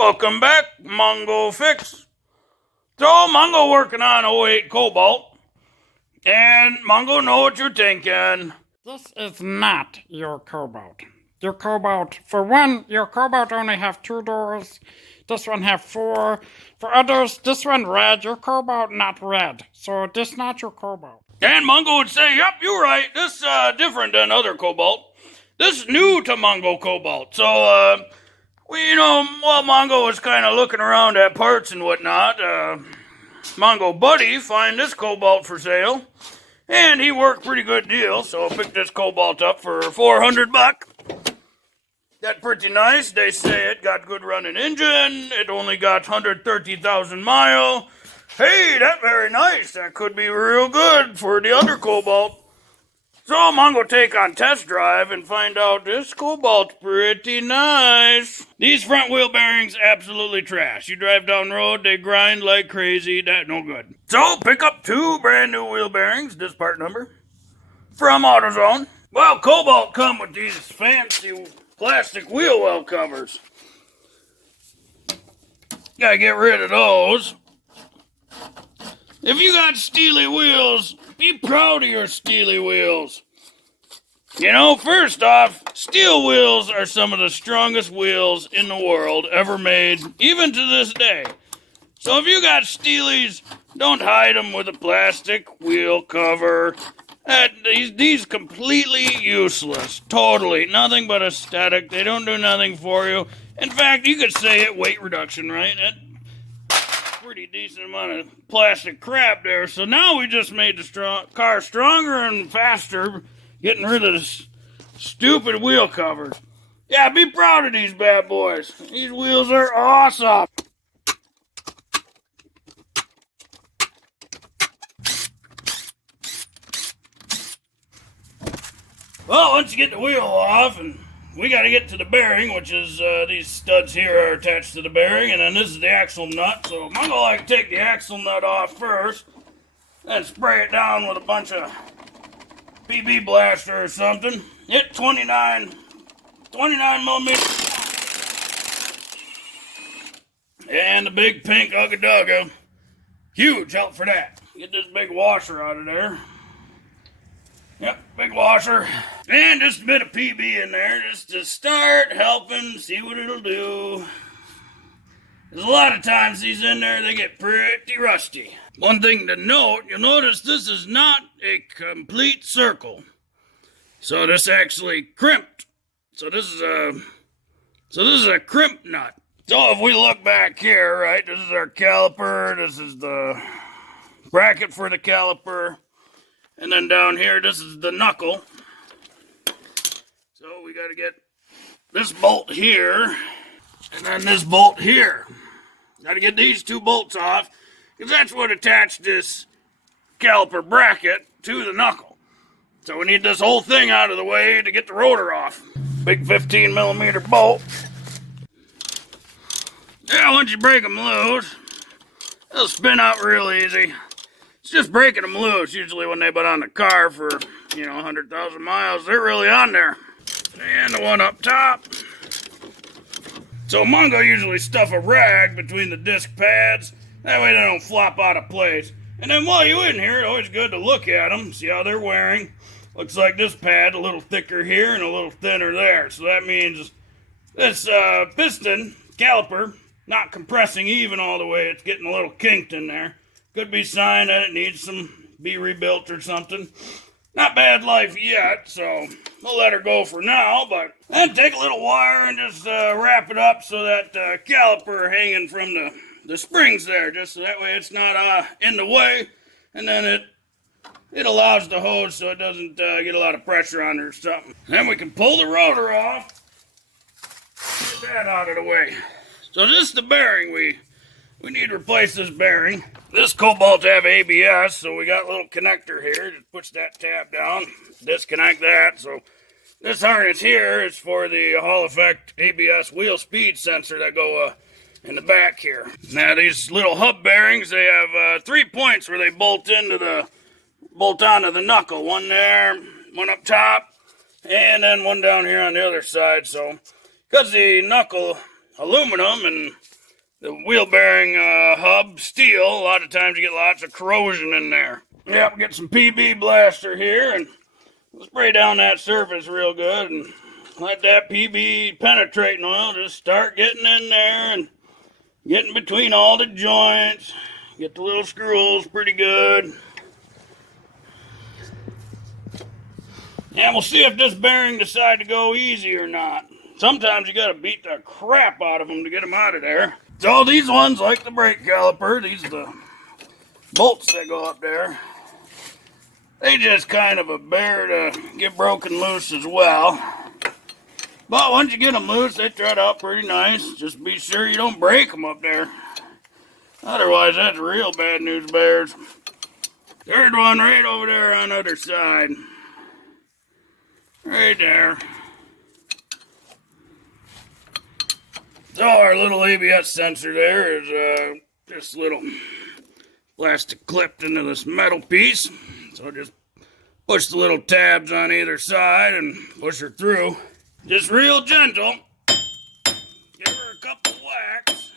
Welcome back, MONGO FIX. So, MONGO working on '08 Cobalt. And MONGO, know what you're thinking. This is not your Cobalt. Your Cobalt, for one, your Cobalt only have 2 doors. This one have 4. For others, this one red. Your Cobalt not red. So this not your Cobalt. And MONGO would say, yep, you're right. This different than other Cobalt. This is new to MONGO Cobalt. So, while MONGO was kind of looking around at parts and whatnot, MONGO buddy find this Cobalt for sale. And he worked pretty good deal, so I picked this Cobalt up for $400. That's pretty nice. They say it got good running engine. It only got 130,000 miles. Hey, that's very nice. That could be real good for the other Cobalt. So I'm going to take on test drive and find out this Cobalt's pretty nice. These front wheel bearings absolutely trash. You drive down the road, they grind like crazy. That's no good. So pick up 2 brand new wheel bearings, this part number, from AutoZone. Well, Cobalt come with these fancy plastic wheel well covers. Gotta get rid of those. If you got steely wheels, be proud of your steely wheels. First off, steel wheels are some of the strongest wheels in the world ever made, even to this day. So if you got steelies, don't hide them with a plastic wheel cover. These completely useless. Totally. Nothing but aesthetic. They don't do nothing for you. In fact, you could say it weight reduction, right? Pretty decent amount of plastic crap there. So now we just made the car stronger and faster, getting rid of this stupid wheel covers. Yeah, be proud of these bad boys. These wheels are awesome. Well, once you get the wheel off, and we got to get to the bearing, which is these studs here are attached to the bearing, and then this is the axle nut. So I'm going to like take the axle nut off first, then spray it down with a bunch of PB blaster or something. Hit 29 millimeters. And the big pink Ugga Dugga. Huge help for that. Get this big washer out of there. Yep, big washer. And just a bit of PB in there just to start helping, see what it'll do. There's a lot of times these in there, they get pretty rusty. One thing to note, you'll notice this is not a complete circle. So this actually crimped. So this is a crimp nut. So if we look back here, right, this is our caliper, this is the bracket for the caliper. And then down here, this is the knuckle. So we got to get this bolt here, and then this bolt here. Got to get these 2 bolts off, because that's what attached this caliper bracket to the knuckle. So we need this whole thing out of the way to get the rotor off. Big 15 millimeter bolt. Yeah, once you break them loose, they'll spin out real easy. It's just breaking them loose. Usually when they've been on the car for, 100,000 miles, they're really on there. And the one up top. So MONGO usually stuff a rag between the disc pads. That way they don't flop out of place. And then while you're in here, it's always good to look at them, see how they're wearing. Looks like this pad a little thicker here and a little thinner there. So that means this piston caliper not compressing even all the way. It's getting a little kinked in there. Could be a sign that it needs be rebuilt or something. Not bad life yet, so we'll let her go for now, but then take a little wire and just wrap it up so that caliper hanging from the springs there, just so that way it's not in the way, and then it allows the hose so it doesn't get a lot of pressure on it or something. Then we can pull the rotor off, get that out of the way. So this is the bearing. We need to replace this bearing. This Cobalt have ABS, so we got a little connector here. Just push that tab down, disconnect that. So this harness here is for the Hall Effect ABS wheel speed sensor that go in the back here. Now these little hub bearings, they have 3 points where they bolt onto the knuckle. One there, one up top, and then one down here on the other side. So because the knuckle aluminum and the wheel bearing hub steel, a lot of times you get lots of corrosion in there. Yep, get some PB blaster here and spray down that surface real good and let that PB penetrating oil just start getting in there and getting between all the joints. Get the little screw holes pretty good. And we'll see if this bearing decides to go easy or not. Sometimes you gotta beat the crap out of them to get them out of there. So these ones, like the brake caliper, these are the bolts that go up there. They just kind of a bear to get broken loose as well. But once you get them loose, they thread out pretty nice. Just be sure you don't break them up there. Otherwise, that's real bad news, bears. Third one right over there on the other side. Right there. So our little ABS sensor there is this little plastic clipped into this metal piece. So just push the little tabs on either side and push her through. Just real gentle. Give her a couple whacks.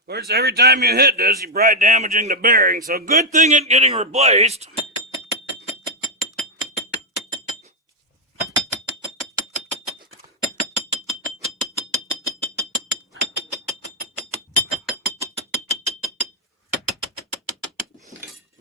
Of course, every time you hit this, you're probably damaging the bearing. So good thing it's getting replaced.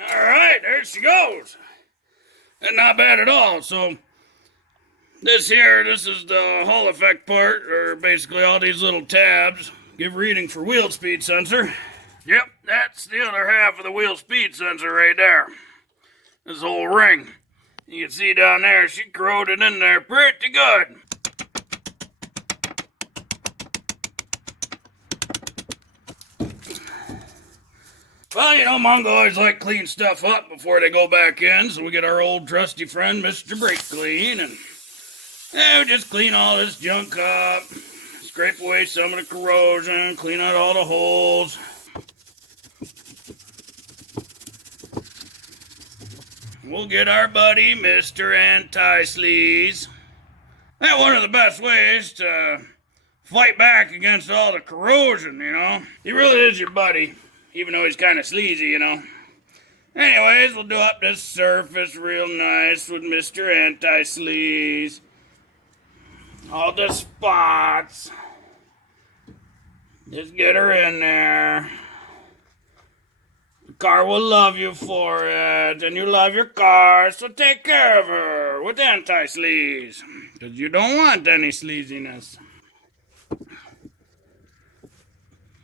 Alright, there she goes. And not bad at all. So this is the Hall effect part, or basically all these little tabs give reading for wheel speed sensor. Yep, that's the other half of the wheel speed sensor right there. This whole ring. You can see down there, she corroded in there pretty good. Well, you know, Mongo always like clean stuff up before they go back in, so we get our old trusty friend, Mr. Brake Clean, and we just clean all this junk up, scrape away some of the corrosion, clean out all the holes. We'll get our buddy, Mr. Anti-Sleaze. That's one of the best ways to fight back against all the corrosion, you know. He really is your buddy. Even though he's kind of sleazy, you know. Anyways, we'll do up this surface real nice with Mr. Anti-Sleaze. All the spots. Just get her in there. The car will love you for it, and you love your car, so take care of her with Anti-Sleaze. Because you don't want any sleaziness.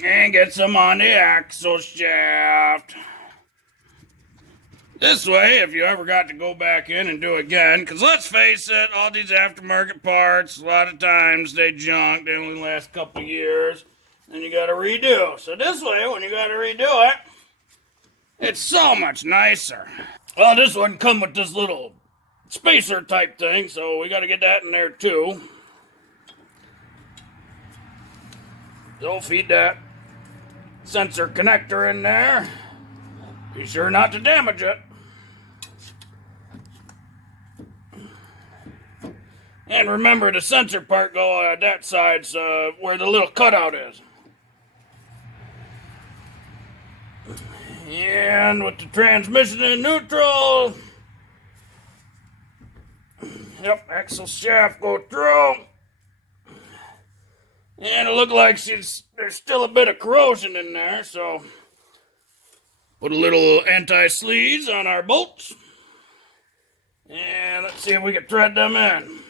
And get some on the axle shaft. This way, if you ever got to go back in and do it again, because let's face it, all these aftermarket parts, a lot of times they junk, they only last a couple of years, and you gotta redo. So this way, when you gotta redo it, it's so much nicer. Well, this one come with this little spacer type thing, so we gotta get that in there too. So feed that sensor connector in there. Be sure not to damage it. And remember the sensor part go on that side, so where the little cutout is. And with the transmission in neutral. Yep, axle shaft go through. And it looked like there's still a bit of corrosion in there, so put a little anti-sleaze on our bolts. And let's see if we can thread them in.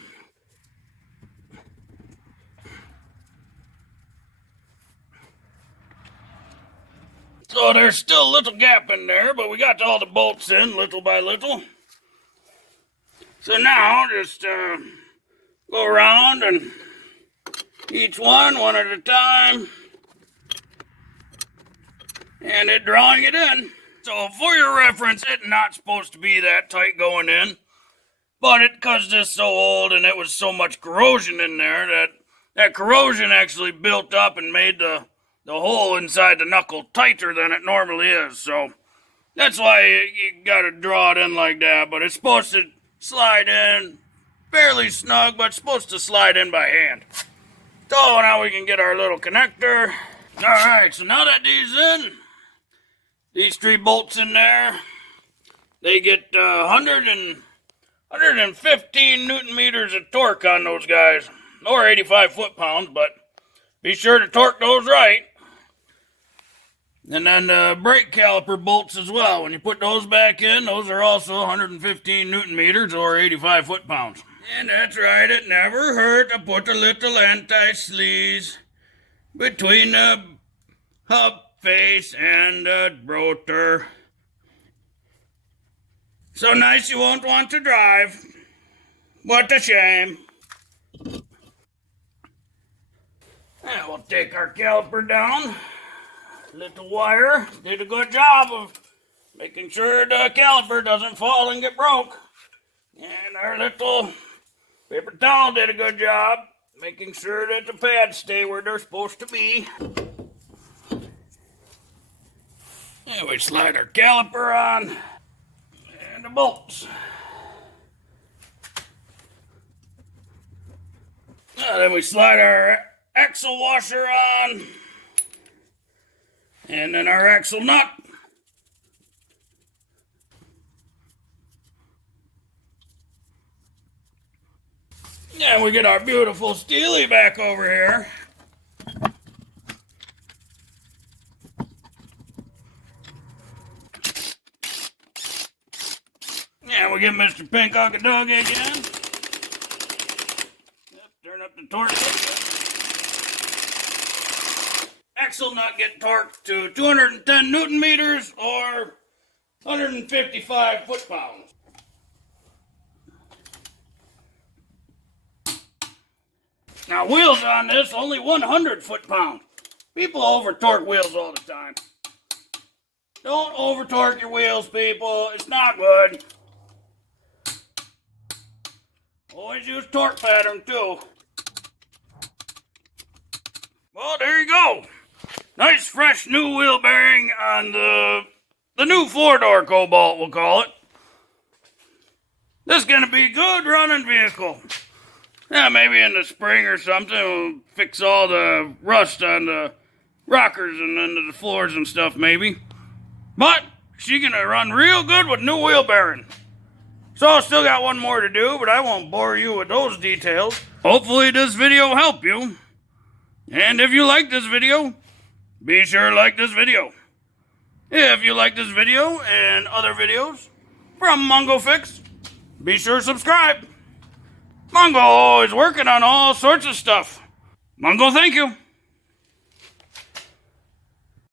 So there's still a little gap in there, but we got all the bolts in little by little. So now just go around and each one at a time, and it drawing it in. So for your reference, it's not supposed to be that tight going in, but because this is so old and it was so much corrosion in there, that corrosion actually built up and made the hole inside the knuckle tighter than it normally is. So that's why you gotta draw it in like that, but it's supposed to slide in fairly snug, but it's supposed to slide in by hand. So now we can get our little connector. Alright, so now that these in, these 3 bolts in there, they get 115 Newton meters of torque on those guys, or 85 foot-pounds, but be sure to torque those right. And then the brake caliper bolts as well. When you put those back in, those are also 115 Newton meters, or 85 foot-pounds. And that's right, it never hurt to put a little anti-seize between the hub face and the rotor. So nice you won't want to drive. What a shame. And we'll take our caliper down. Little wire did a good job of making sure the caliper doesn't fall and get broke. And our little paper towel did a good job making sure that the pads stay where they're supposed to be. And we slide our caliper on and the bolts. Then we slide our axle washer on, and then our axle nut. And we get our beautiful Steely back over here. And we get Mr. Pincock a dog again. Yep, turn up the torque. Axle nut get torqued to 210 Newton meters or 155 foot-pounds. Now wheels on this, only 100 foot-pounds. People over-torque wheels all the time. Don't over-torque your wheels, people. It's not good. Always use torque pattern, too. Well, there you go. Nice, fresh, new wheel bearing on the new 4-door Cobalt, we'll call it. This is going to be a good running vehicle. Yeah, maybe in the spring or something, we'll fix all the rust on the rockers and under the floors and stuff, maybe. But she's going to run real good with new wheel bearing. So I still got one more to do, but I won't bore you with those details. Hopefully this video helped you. And if you like this video, be sure to like this video. If you like this video and other videos from MONGO FIX, be sure to subscribe. MONGO is working on all sorts of stuff. MONGO, thank you.